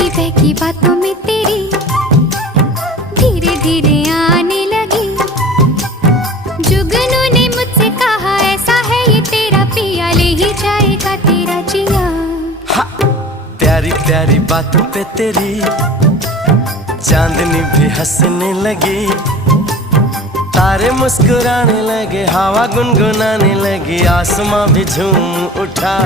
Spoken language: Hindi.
बहकी बहकी बातों में तेरी धीरे धीरे आने लगी। जुगनू ने मुझसे कहा ऐसा है ये तेरा पिया, ले ही जाएगा तेरा जिया। प्यारी प्यारी बातों पे तेरी चांदनी भी हंसने लगी, तारे मुस्कुराने लगे, हवा गुनगुनाने लगी, आसमां भी झूम उठा।